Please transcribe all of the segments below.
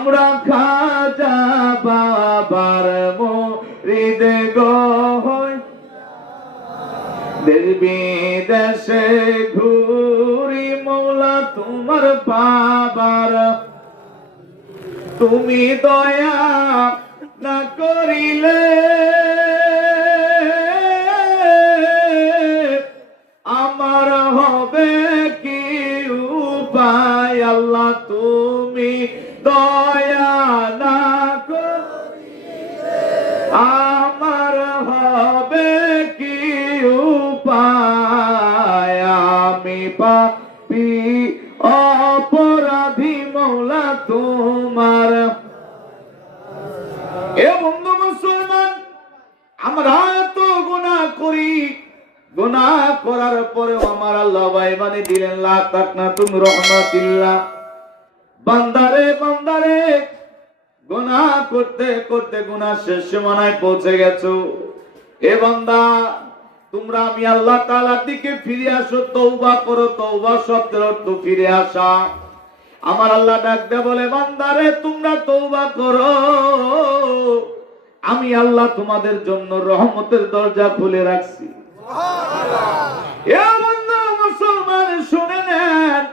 আমরা খাজা বাবার মরিদ গো দেশ বিদেশে ঘুরি মৌলা, তোমার বাবার। তুমি দয়া না করিলে। আমার হবে কি উপায়? আল্লাহ, তুমি দয়া আমার হবে কি উপায়? আমি পাপি, অপরাধী মৌলা তোমার। এ বন্ধু মুসলমান, আমরা তো গুণা করি। গুণা করার পরেও আমার আল্লাহ ভাই মানে দিলেন লাখ না তুমি রহমাতিল্লাহ। বান্দারে বান্দারে গুনাহ করতে করতে গুনাহ শেষ সীমানায় পৌঁছে গেছো। এ বান্দা তোমরা আমি আল্লাহ তাআলার দিকে ফিরে আসো তওবা করো তওবা শব্দের অর্থ ফিরে আসা। আমার আল্লাহ ডাক দে বলে বান্দারে তোমরা তওবা করো। আমি আল্লাহ তোমাদের জন্য রহমতের দরজা খুলে রাখছি। মুসলমান শুনে নেন।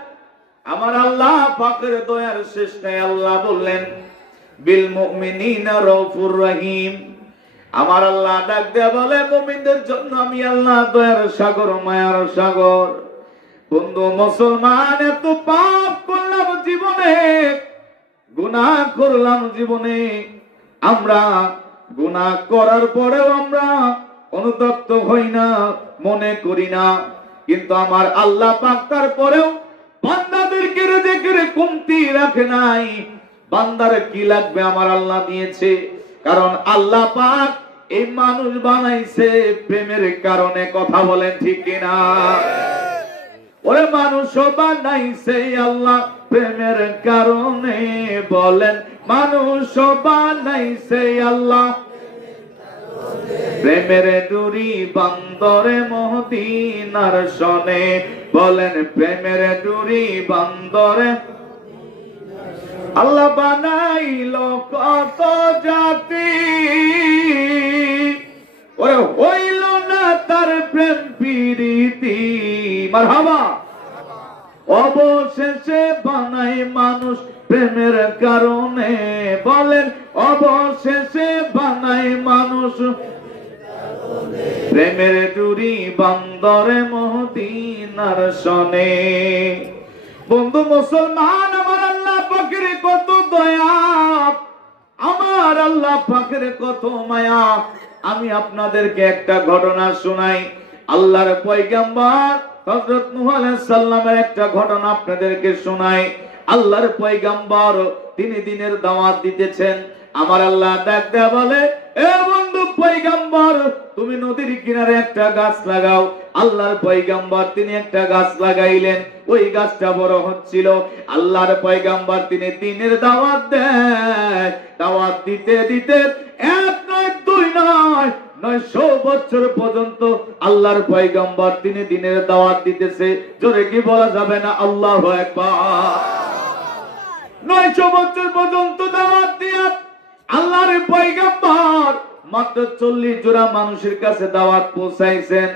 আমার আল্লাহ পাকের দয়ার শেষ নাই আল্লাহ বললেন বিল মুমিনিনা রাউফুর রহিম। আমার আল্লাহ ডাক দেয়া বলে, মুমিনদের জন্য আমি আল্লাহ দয়ার সাগর, মায়ার সাগর। বন্ধু, মুসলমান, এত পাপ করলাম জীবনে, গুনাহ করলাম জীবনে। আমরা গুনাহ করার পরেও আমরা অনুতপ্ত হই না, মনে করি না। কিন্তু আমার আল্লাহ পাক তারপরেও বান্দাদেরকে রেজেকের কমতি রাখে নাই। বান্দার কি লাগবে আমার আল্লাহ দিয়েছে? কারণ আল্লাহ পাক এই মানুষ বানাইছে প্রেমের কারণে, কথা বলেন ঠিক কিনা? ওরে মানুষ বানাইছে আল্লাহ প্রেমের কারণে, বলেন মানুষ বানাইছে আল্লাহ প্রেমের ডুরি বান্দরে মহদিনার সনে, বলেন প্রেমের ডুরি বান্দরে আল্লাহ বানাইল কত জাতি। ওরে হইল না তার প্রেম প্রীতি। মারহাবা। অবশেষে বানাই মানুষ প্রেমের কারণে। বলেন, অবশেষে বানাই মানুষ প্রেমের ডুরি বান্দরে মহদিনার সনে। বন্ধু মুসলমান পাকের কত দয়া। আমার আল্লাহ পাকের কত মায়া। আমি আপনাদেরকে একটা ঘটনা শোনাই। আল্লাহর পয়গাম্বর একটা ঘটনা আপনাদেরকে শোনাই। আল্লাহর পয়গাম্বর তিনি দিনের দাওয়াত দিতেছেন। আমার আল্লাহ ডাক দেয়া বলে, এ বন্ধু পয়গাম্বর, তুমি নদীর কিনারে একটা গাছ লাগাও। আল্লাহর পয়গাম্বর, তিনি একটা গাছ লাগাইলেন। ওই গাছটা বড় হচ্ছিল। আল্লাহর পয়গাম্বর, তিনি দিনের দাওয়াত দেয়। দাওয়াত দিতে দিতে এক নয়, দুই নয়, নয়শো বছর পর্যন্ত আল্লাহর পয়গাম্বর, তিনি দিনের দাওয়াত দিতেছে। জোরে কি বলা যাবে না? আল্লাহ একবার নয়শো বছর পর্যন্ত দাওয়াত দিয়া আল্লাহর পয়গাম্বর মাত্র চল্লিশ জোড়া মানুষের কাছে দাওয়াত পৌঁছাইছেন,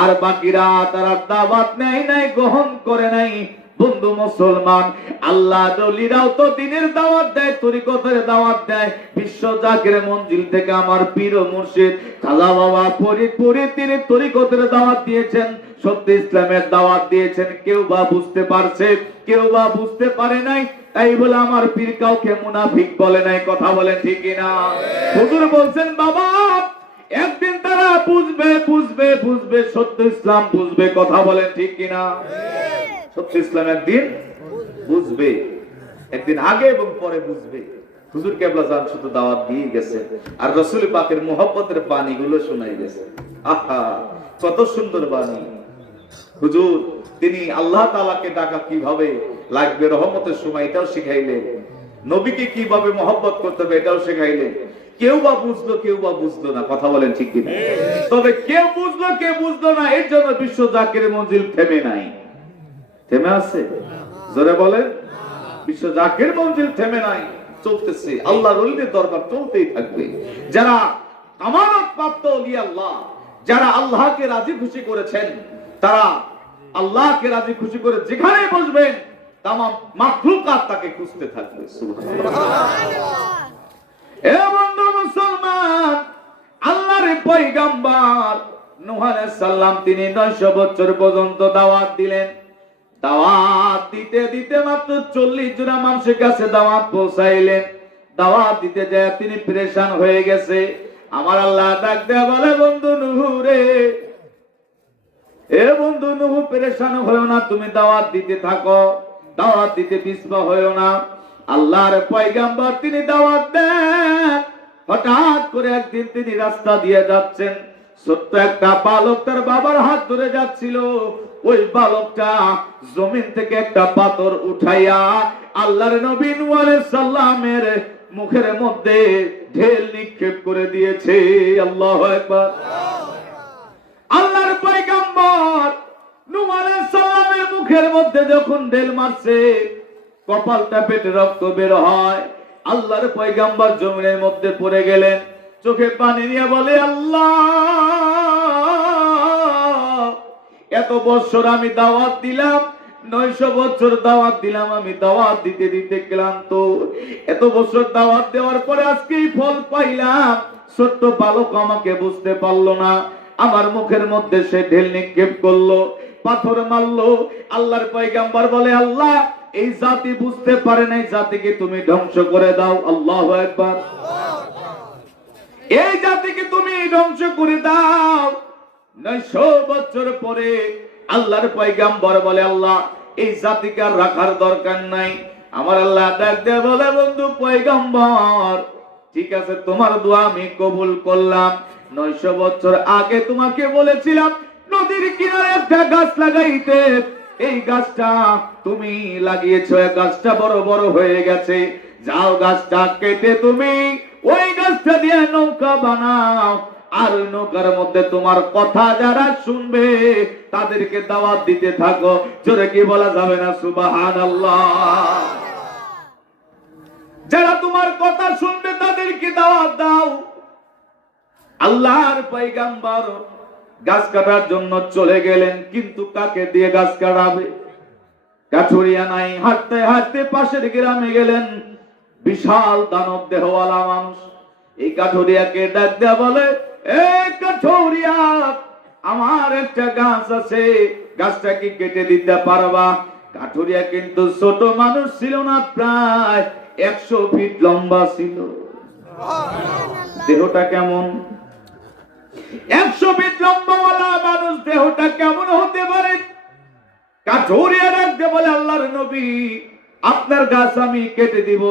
আর বাকিরা তারা দাওয়াত নেয় নাই, গ্রহণ করে নাই। বন্ধু মুসলমান, আল্লাহ দলিরাও তো দিনের দাওয়াত দেয়, তরিকতের দাওয়াত দেয়। বিশ্ব জাকের মঞ্জিল থেকে আমার পীর মুর্শিদ খাজা বাবা ফরিদ ফরিদ তিনি তরিকতের দাওয়াত দিয়েছেন, সত্য ইসলামের দাওয়াত দিয়েছেন। কেউ বা বুঝতে পারছে, কেউ বা বুঝতে পারে নাই, তাই বলে আমার পীর কাউকে মুনাফিক বলে নাই, কথা বলে ঠিক না হুজুর বলছেন, বাবা একদিন তারা বুঝবে বুঝবে বুঝবে, সত্য ইসলাম বুঝবে, কথা বলেন ঠিক কিনা? সত্য ইসলাম একদিন বুঝবে, একদিন আগে এবং পরে বুঝবে। হুজুর কেবলা জান শুধু দাওয়াত দিয়ে গেছে। আর রসুল পাকের মোহব্বতের বাণী গুলো শোনাই গেছে। আহা, কত সুন্দর বাণী। হুজুর, তিনি আল্লাহ তালাকে ডাকা কীভাবে লাগবে? রহমতের সময় এটাও শিখাইলেন। নবীকে কীভাবে মহব্বত করতে হবে এটাও শেখাইলেন। কেউ বা বুঝলো কেউ বা বুঝলো না। কথা বলেন ঠিক কিনা? তবে কেউ বুঝলো কেউ বুঝলো না এর জন্য বিশ্ব জাকির মঞ্জিল থেমে নাই। থেমে আছে? জোরে বলেন। বিশ্ব জাকির মঞ্জিল থেমে নাই। চলতেছে। দরবার চলতেই থাকবে। যারা আমানত প্রাপ্ত অলি আল্লাহ যারা আল্লাহকে রাজি খুশি করেছেন তারা আল্লাহকে রাজি খুশি করে যেখানে বসবেন তাম মাখলুকাত তাকে খুঁজতে থাকবে। সুবহানাল্লাহ। আল্লাহর পয়গাম্বার নূহ আলাইহিস তিনি 900 বছর পর্যন্ত দাওয়াত দিলেন। দাওয়াত দিতে দিতে মাত্র 40 জন মানুষের কাছে দাওয়াত পৌঁছাইলেন। দাওয়াত দিতে যায় তিনি পরেশান হয়ে গেছে। আমার আল্লাহ ডাক দেয়া বলে, বন্ধু এ বন্ধু না, তুমি দাওয়াত দিতে থাকো। দাওয়াত দিতে না। আল্লাহর পয়গাম্বর তিনি দাওয়াত দেন। করে একদিন তিনি রাস্তা দিয়ে যাচ্ছেন। ছোট্ট একটা বালক তার বাবার হাত ধরে যাচ্ছিল। ওই বালকটা জমিন থেকে একটা পাথর উঠাইয়া আল্লাহর নবী নূহ আলাইহিস সালামের মুখের মধ্যে ঢেল নিক্ষেপ করে দিয়েছে। আল্লাহু আকবার। আল্লাহর পয়গাম্বর সালামের মুখের মধ্যে যখন ঢেল মারছে, কপালটা পেটে রক্ত বের হয়। আল্লাহর পয়গাম্বর জমিনের মধ্যে পড়ে গেলেন। চোখে পানি নিয়ে বলে, আল্লাহ, এত বছর আমি দাওয়াত দিলাম, নয়শো বছর দাওয়াত দিলাম, আমি দাওয়াত দিতে দিতে ক্লান্ত। এত বছর দাওয়াত দেওয়ার পরে আজকেই ফল পাইলাম। ছোট্ট বালক আমাকে বুঝতে পারল না। আমার মুখের মধ্যে সে ঢেল নিক্ষেপ করল, পাথর মারলো। আল্লাহর পয়গাম্বর বলে, আল্লাহ, এই জাতি বুঝতে পারে নাই, জাতিকে তুমি ধ্বংস করে দাও। আল্লাহ একবার এই জাতিকে তুমি ধ্বংস করে দাও। নয়শো বছর পরে আল্লাহর পয়গাম্বর বলে, আল্লাহ, এই জাতিকে আর রাখার দরকার নাই। আমার আল্লাহ ডাক বলে, বন্ধু পয়গাম্বর, ঠিক আছে, তোমার দোয়া আমি কবুল করলাম। নয়শো বছর আগে তোমাকে বলেছিলাম, নদীর কিনারে একটা গাছ লাগাইতে। এই গাছটা তুমি লাগিয়েছো গাছটা বড় বড় হয়ে গেছে। যাও গাছটা কেটে তুমি ওই দিয়ে নৌকা বানাও। আর নৌকার মধ্যে তোমার কথা যারা শুনবে, তাদেরকে দাওয়াত দিতে থাকো। জোরে কি বলা যাবে না? সুবাহান যারা তোমার কথা শুনবে, তাদেরকে দাওয়াত দাও। আল্লাহর পয়গাম্বর গাছ কাটার জন্য চলে গেলেন, কিন্তু কাকে দিয়ে গাছ কাটাবে? কাঠুরিয়া নাই, হাঁটতে হাঁটতে পাশের গ্রামে গেলেন। বিশাল দানব দেহওয়ালা মানুষ। এই কাঠুরিয়াকে ডাক দেয়া বলে কাঠুরিয়া, আমার একটা গাছ আছে, গাছটা কি কেটে দিতে পারবা? কাঠুরিয়া কিন্তু ছোট মানুষ ছিল না, প্রায় একশো ফিট লম্বা ছিল। দেহটা কেমন? একশো ফিট লম্বাওয়ালা মানুষ দেহটা কেমন হতে পারে? কাঠুরিয়া রাখতে বলে, আল্লাহর নবী, আপনার গাছ আমি কেটে দিব।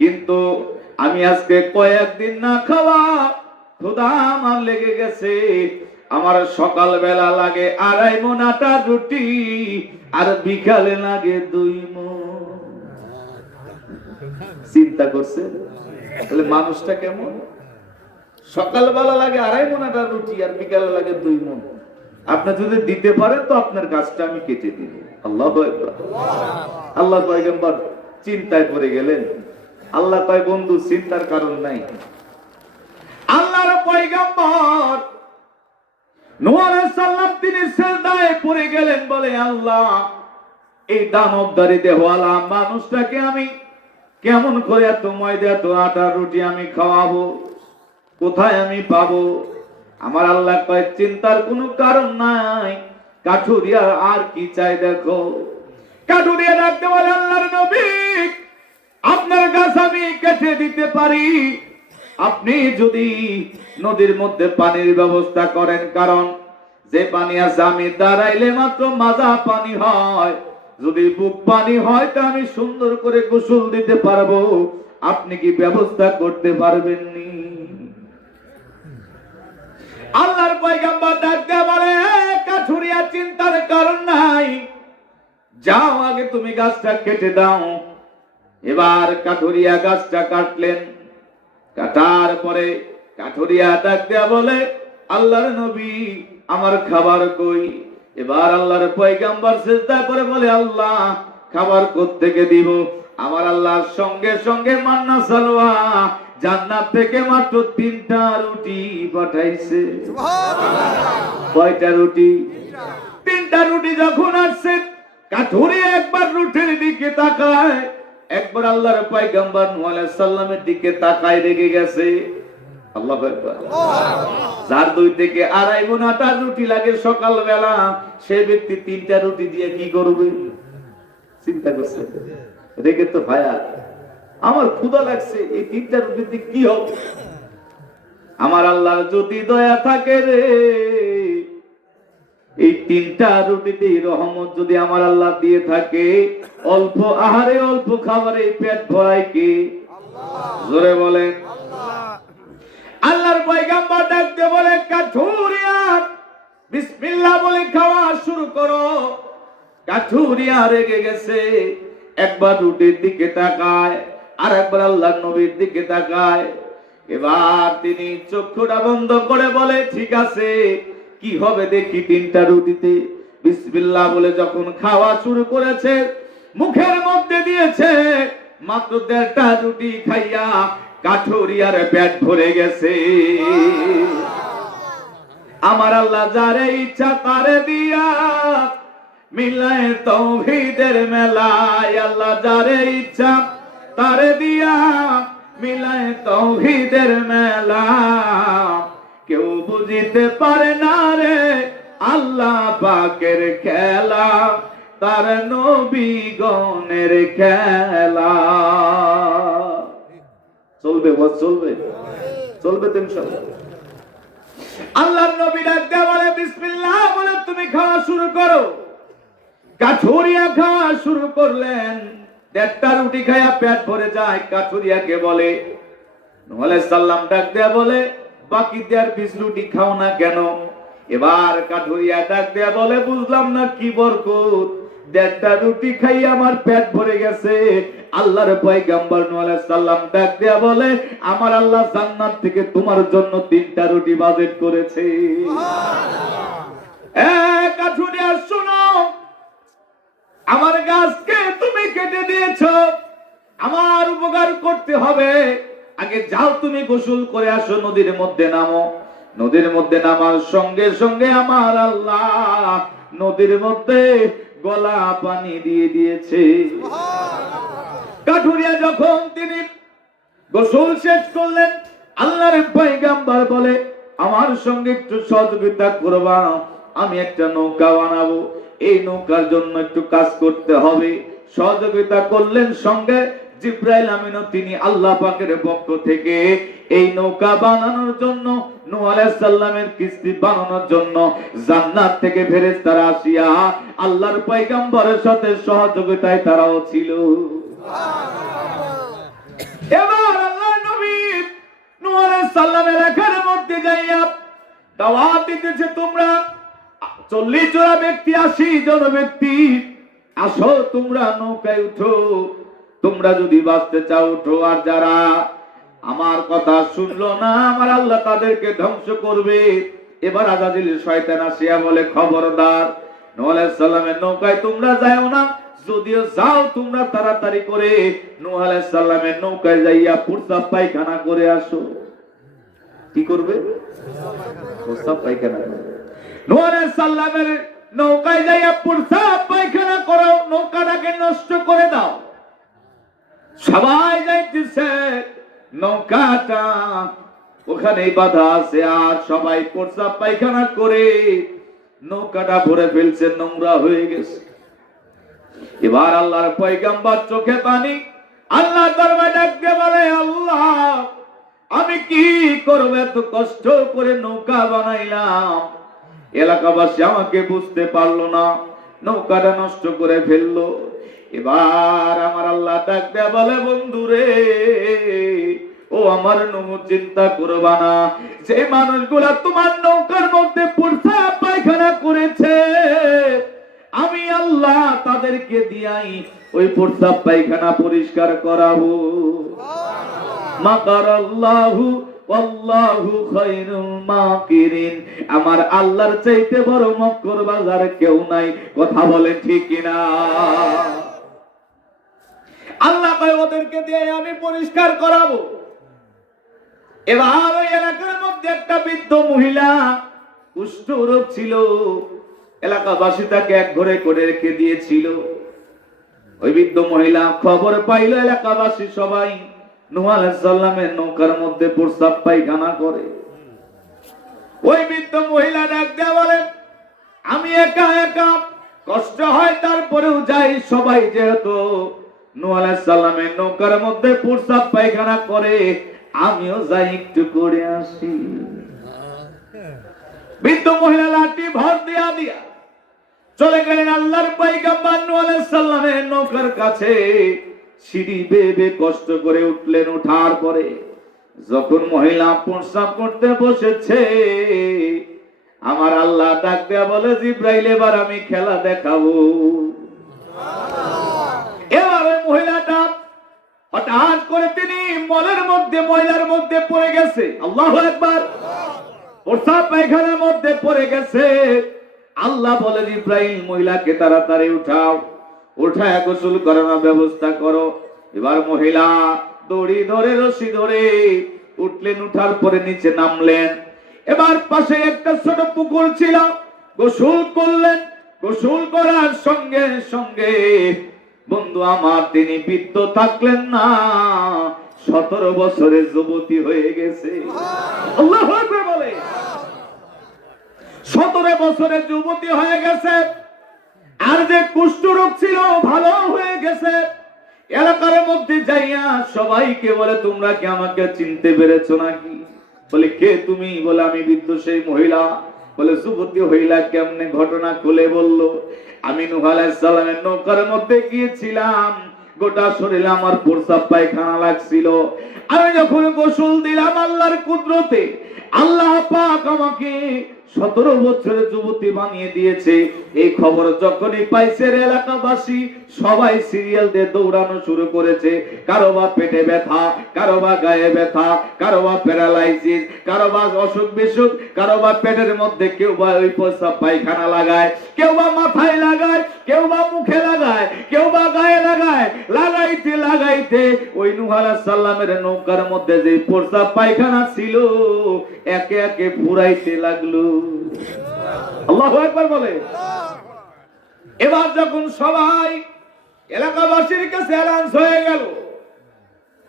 কিন্তু আমি আজকে কয়েকদিন না খাওয়া, ক্ষুধা আমার লেগে গেছে। আমার সকাল বেলা লাগে আড়াই মন আটা রুটি, আর বিকালে লাগে দুই মন চিন্তা করছে? তাহলে মানুষটা কেমন? সকালবেলা লাগে আড়াই মন আটা রুটি, আর বিকালে লাগে দুই মন আপনি যদি দিতে পারেন, তো আপনার গাছটা আমি কেটে দিব। আল্লাহ আল্লাহ চিন্তায় পড়ে গেলেন? আল্লাহ কয়, বন্ধু, চিন্তার কারণ নাই। আল্লাহর পয়গম্বর সালাম তিনি সিজদায় পড়ে গেলেন বলে, আল্লাহ, এই দানবদারি দেহওয়ালা মানুষটাকে আমি কেমন করে এত ময়দা, এত আটা রুটি আমি খাওয়াবো? কোথায় আমি পাবো? আমার আল্লাহ কয়, চিন্তার কোনো কারণ নাই। কাঠুরিয়া আর কি চাই দেখো? কাঠুরিয়া রাখতে বলে, আল্লাহর নবী আপনার গাছ আমি কেটে দিতে পারি। আপনি যদি নদীর মধ্যে পানির ব্যবস্থা করেন কারণ যে পানি আছে আমি দাঁড়াইলে মাত্র মাজা পানি হয়। যদি বুক পানি হয় তা আমি সুন্দর করে গোসল দিতে পারব। আপনি কি ব্যবস্থা করতে পারবেন নি? আল্লাহর পয়গাম্বর ডাকতে বলে "এ, কাঠুরিয়া চিন্তার কারণ নাই। যাও আগে তুমি গাছটা কেটে দাও। এবার কাঠুরিয়া গাছটা কাটলেন। কাটার পরে কাঠুরিয়া ডাক বলে, আল্লাহর নবী, আমার খাবার কই? এবার আল্লাহর পয়গাম্বর চেষ্টা করে বলে, আল্লাহ, খাবার থেকে দিব? আমার আল্লাহর সঙ্গে সঙ্গে মান্না সালোয়া জান্নাত থেকে মাত্র তিনটা রুটি পাঠাইছে। কয়টা রুটি? তিনটা রুটি যখন আসছে কাঠুরি একবার রুটির দিকে তাকায় একবার আল্লাহর পাইগাম্বার সালামের দিকে তাকায় রেগে গেছে আল্লাহ যার দুই থেকে আড়াই গুণ আটার রুটি লাগে সকালবেলা সে ব্যক্তি তিনটা রুটি দিয়ে কি করবে? চিন্তা করছে। রেগে তো ভায়া। আমার ক্ষুধা লাগছে এই তিনটা রুটিতে কি হবে? আমার আল্লাহর যদি দয়া থাকে রে এই তিনটা রুটিতে রহমত যদি আমার আল্লাহ দিয়ে থাকে অল্প আহারে অল্প খাবারে পেট ভরায় কে? জোরে বলেন। আল্লাহর পয়গাম্বর ডাকতে বলে কাঠুরিয়া বিসমিল্লাহ বলে খাওয়া শুরু করো। কাঠুরিয়া রেগে গেছে একবার রুটির দিকে তাকায় আর একবার আল্লাহর নবীর দিকে তাকায়। এবার তিনি চক্ষুটা বন্ধ করে বলে ঠিক আছে কি হবে দেখি তিনটা রুটিতে? বিসমিল্লাহ বলে যখন খাওয়া শুরু করেছে, মুখের মধ্যে দিয়েছে, মাত্র দেড়টা রুটি খাইয়া কাঠুরিয়ার পেট ভরে গেছে। আমার আল্লাহ যারে ইচ্ছা তারে দিয়া মিলায় তৌহিদের মেলায় আল্লাহ যারে ইচ্ছা তারে দিয়া মিলায় তৌহিদের মেলা কেউ বুঝিতে পারে না রে আল্লাহ পাকের খেলা, তার নবী গণের খেলা। চলবে বস, চলবে। চলবে তো ইনশাআল্লাহ আল্লাহর নবী ডাকতে বলে, বিসমিল্লাহ বলে, তুমি খাওয়া শুরু করো। কাঠুরিয়া খাওয়া শুরু করলেন। দেড়টা রুটি খায়া পেট ভরে যায়, কাঠুরিয়াকে বলে। নহলে সাল্লাম ডাক দেয়া বলে বাকি দেড় পিস রুটি খাও না কেন? এবার কাঠুরিয়া ডাক দেয়া বলে বুঝলাম না কি বরকত। দেড়টা রুটি খাই আমার পেট ভরে গেছে। আল্লাহর পয়গাম্বর নূহ আলাইহিস সালাম ডাক দেয়া বলে আমার আল্লাহ জান্নাত থেকে তোমার জন্য তিনটা রুটি বাজেট করেছে। এ কাঠুরিয়া শোনো। আমার গাছকে তুমি কেটে দিয়েছ। আমার উপকার করতে হবে। আগে যাও তুমি গোসল করে আসো নদীর মধ্যে নামো। নদীর মধ্যে নামার সঙ্গে সঙ্গে আমার আল্লাহ নদীর মধ্যে গলা পানি দিয়ে দিয়েছে। কাঠুরিয়া যখন তিনি গোসল শেষ করলেন আল্লাহর পয়গাম্বার বলে আমার সঙ্গে একটু সহযোগিতা করবা আমি একটা নৌকা বানাবো। এই নৌকার জন্য একটু কাজ করতে হবে। সহযোগিতা করলেন সঙ্গে জিব্রাইল আমিনও তিনি আল্লাহ পাকের পক্ষ থেকে এই নৌকা বানানোর জন্য নূহ আলাইহিস সালামের কিস্তি বানানোর জন্য জান্নাত থেকে ফেরেশতারা আসিয়া আল্লাহর পয়গাম্বরের সাথে সহযোগিতায় তারাও ছিল। এবার আল্লাহ নবী নূহ আলাইহিস সালামের এলাকার মধ্যে যাইয়া দাওয়াত দিতেছে তোমরা। চল্লিশ জোড়া ব্যক্তি আশি জন ব্যক্তি আসো তোমরা নৌকায় উঠো। তোমরা যদি বাঁচতে চাও উঠো আর যারা আমার কথা শুনলো না, আমার আল্লাহ তাদেরকে ধ্বংস করবে। এবার আজাদিল শয়তান আসিয়া বলে, খবরদার। নৌকায় তোমরা যাও না, যদিও যাও তোমরা তাড়াতাড়ি করে। নৌকায় যাইয়া প্রস্তাব পায়খানা করে আসো। কি করবে? প্রস্তাব পায়খানা নৌকায় যাইয়া প্রস্তাব পায়খানা করো নৌকাটাকে নষ্ট করে দাও। সবাই যাইতেছে, নৌকাটা ওখানেই বাধা আছে, আর সবাই প্রস্তাব পায়খানা করে নৌকাটা ভরে ফেলছে, নোংরা হয়ে গেছে। এবার আল্লাহর পয়গাম্বার চোখে পানি আল্লাহ দরবারে ডাকতে বলে, আল্লাহ, আমি কি করব? এত কষ্ট করে নৌকা বানাইলাম। এলাকাবাসী আমাকে বুঝতে পারল না, নৌকাটা নষ্ট করে ফেলল। এবার আমার আল্লাহ ডাক দেয়া বলে, বন্ধুরে, ও আমার নমু চিন্তা করবা না। যে মানুষগুলা তোমার নৌকার মধ্যে প্রস্তাব পায়খানা করেছে, আমি আল্লাহ তাদেরকে দিয়াই ওই প্রস্তাব পায়খানা পরিষ্কার করাবো। মাকার আল্লাহু আমার আল্লাহর চাইতে বড় মক্কর বাজার কেউ নাই, কথা বলে ঠিক কিনা? আল্লাহ কয়, ওদেরকে দিয়ে আমি পরিষ্কার করাবো। এবার ওই এলাকার মধ্যে একটা বৃদ্ধ মহিলা কুষ্ঠ রোগ ছিল। এলাকাবাসী তাকে এক ঘরে করে রেখে দিয়েছিল। ওই বৃদ্ধ মহিলা খবর পাইল এলাকাবাসী সবাই। নুহ নৌকার মধ্যে প্রস্তাব পায়খানা করে। ওই বৃদ্ধ মহিলা ডাক দেয়া বলে, আমি একা একা, কষ্ট হয়, তারপরেও যাই সবাই যেহেতু আলাইসাল্লামের নৌকার মধ্যে প্রস্তাব পায়খানা করে, আমিও যাই একটু করে আসি। বৃদ্ধ মহিলা লাঠি ভর দিয়া দিয়া চলে গেলেন আল্লাহর পাইগাম্বার সালামের নৌকার কাছে। সিঁড়ি বেয়ে বেয়ে কষ্ট করে উঠলেন ওঠার পরে, যখন মহিলা প্রস্রাব করতে বসেছে, আমার আল্লাহ ডাক দেয়া বলে, জিব্রাইল, এবার আমি খেলা দেখাবো। মহিলাটা হঠাৎ করে তিনি মলের মধ্যে মহিলার মধ্যে পড়ে গেছে। আল্লাহ একবার মধ্যে পড়ে গেছে। আল্লাহ বলে ইব্রাহিম, মহিলাকে তাড়াতাড়ি উঠাও। উঠায় গোসল করানোর ব্যবস্থা করো। এবার মহিলা দড়ি ধরে, রশি ধরে উঠলেন। উঠার পরে নিচে নামলেন। এবার পাশে একটা ছোট পুকুর ছিল। গোসল করলেন। গোসল করার সঙ্গে সঙ্গে বন্ধু আমার, তিনি বৃদ্ধ থাকলেন না। সতেরো বছরের যুবতী হয়ে গেছে। বলে। সতেরো বছরের যুবতী হয়ে গেছে। আর যে কুষ্ঠ রোগ ছিল, ভালো হয়ে গেছে। এলাকার মধ্যে যাইয়া সবাইকে বলে, তোমরা কি আমাকে চিনতে পেরেছ নাকি? বলে, কে তুমি? বলে, আমি বৃদ্ধ সেই মহিলা। বলে, যুবতী হইলা কেমনে ঘটনা খুলে বলল? আমি নুহ আলাইসালামের নৌকার মধ্যে গিয়েছিলাম। গোটা শরীরে আমার প্রসাব পায়খানা লাগছিল। আমি যখন গোসল দিলাম আল্লাহর কুদরতে, আল্লাহ পাক আমাকে সতেরো বছরের যুবতী বানিয়ে দিয়েছে। এই খবর যখনই পাইছে এলাকাবাসী, সবাই সিরিয়াল দিয়ে দৌড়ানো শুরু করেছে। কারও বা পেটে ব্যথা, কারও বা গায়ে ব্যথা, কারও বা প্যারালাইসিস কারও বা অসুখ বিসুখ, কারও বা পেটের মধ্যে কেউ বা ওই পয়সা পায়খানা লাগায়, কেউ বা মাথায় লাগায়। কেউ বা মুখে লাগায়, কেউ বা গায়ে লাগায়, লাগাইতে লাগাইতে ওই নুহ সাল্লামের নৌকার মধ্যে যে প্রস্রাব পায়খানা ছিল, একে একে ফুরাইতে লাগল। আল্লাহু একবার বলে। এবার যখন সবাই এলাকাবাসীর কাছে অ্যালাউন্স হয়ে গেল,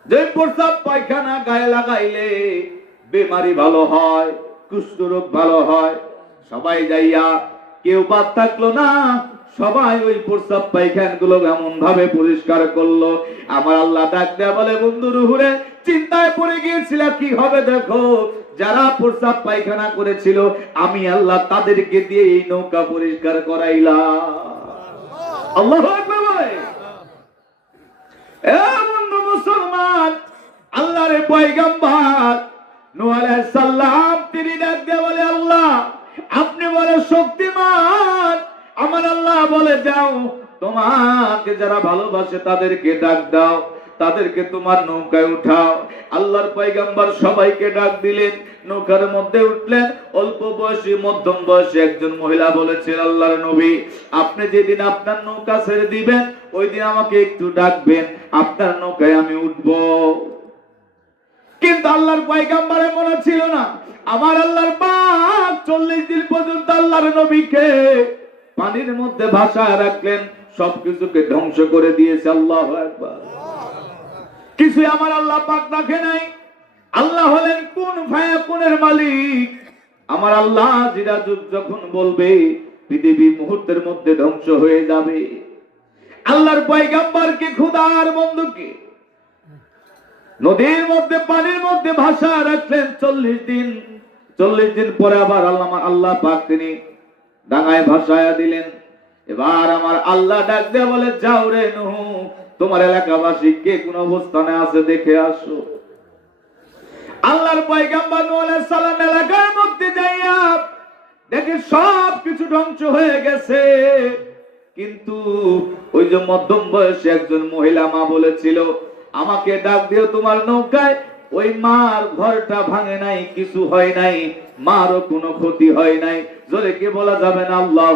যে প্রস্তাব পায়খানা গায়ে লাগাইলে বেমারি ভালো হয়, কুষ্ঠরোগ ভালো হয়, সবাই যাইয়া কেউ বাদ থাকল না সবাই ওই প্রস্তাব পায়খানগুলো এমন ভাবে পরিষ্কার করল। আমার আল্লাহ ডাক দেয়া বলে, বন্ধু রুহুরে, চিন্তায় পড়ে গিয়েছিল, কি হবে দেখো? যারা প্রস্তাব পায়খানা করেছিল, আমি আল্লাহ তাদেরকে দিয়ে এই নৌকা পরিষ্কার করাইলাম। আল্লাহ বন্ধু মুসলমান, আল্লাহর পয়গাম্বার, নূহ আলাইহিস সালাম, তিনি ডাক দিয়ে বলে, আল্লাহ, আপনি বলে শক্তিমান আমার আল্লাহ বলে যাও তোমাকে যারা ভালোবাসে তাদেরকে ডাক দাও, তাদেরকে তোমার নৌকায় উঠাও। আল্লাহর পয়গাম্বার সবাইকে ডাক দিলেন, নৌকার মধ্যে উঠলেন। অল্প বয়সী, মধ্যম বয়সী একজন মহিলা বলেছেন আল্লাহর নবী, আপনি যেদিন আপনার নৌকা ছেড়ে দিবেন, ওই দিন আমাকে একটু ডাকবেন, আপনার নৌকায় আমি উঠবো। কিন্তু আল্লাহর পয়গাম্বারে মনে ছিল না। আমার আল্লাহর পাক চল্লিশ দিন পর্যন্ত আল্লাহর নবীকে পানির মধ্যে ভাষায় রাখলেন, সবকিছুকে ধ্বংস করে দিয়েছে আল্লাহ একবার কিছু আমার আল্লাহ পাক রাখে নাই। আল্লাহ হলেন কোন ভায়া, কোনের মালিক? আমার আল্লাহ জিরা যখন বলবে, পৃথিবী মুহূর্তের মধ্যে ধ্বংস হয়ে যাবে। আল্লাহর পয়গাম্বারকে খুদার বন্ধুকে নদীর মধ্যে, পানির মধ্যে ভাষা রাখলেন চল্লিশ দিন। চল্লিশ দিন পরে আবার আল্লাহ আল্লাহ পাক তিনি ডাঙায় ভাসায়া দিলেন। এবার আমার আল্লাহ ডাক দেয়া বলে, যাও রে নুহু, তোমার এলাকাবাসী কে কোন অবস্থানে আছে দেখে আসো। আল্লাহর পয়গাম্বর নূহ আলাইহিস সালাম এলাকার মধ্যে যাইয়া দেখে সব কিছু ধ্বংস হয়ে গেছে। কিন্তু ওই যে মধ্যম বয়সী একজন মহিলা মা বলেছিল, আমাকে ডাক দিও তোমার নৌকায় ওই মার ঘরটা ভাঙে নাই, কিছু হয় নাই, মারও কোনো ক্ষতি হয় নাই। জোরে কে বলা যাবে না? আল্লাহ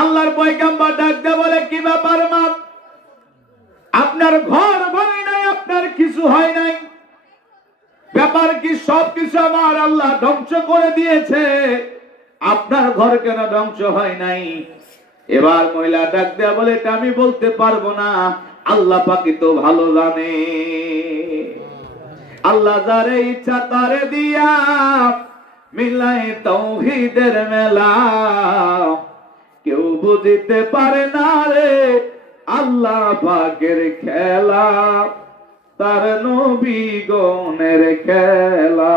আল্লাহর পয়গাম্বার ডাক দিয়ে বলে, কি ব্যাপার মা? আপনার ঘর ভয় নাই, আপনার কিছু হয় নাই। ব্যাপার কি? সব কিছু আমার আল্লাহ ধ্বংস করে দিয়েছে। আপনার ঘর কেন ধ্বংস হয় নাই? এবার মহিলা ডাক দেয়া বলে, এটা আমি বলতে পারব না। আল্লাহ পাকি তো ভালো জানে। আল্লাহ যারে ইচ্ছা তারে দিয়া মিলাই তৌহিদের মেলা। কেউ বুঝিতে পারে না রে আল্লাহ পাকের খেলা। তার নবী গণের খেলা।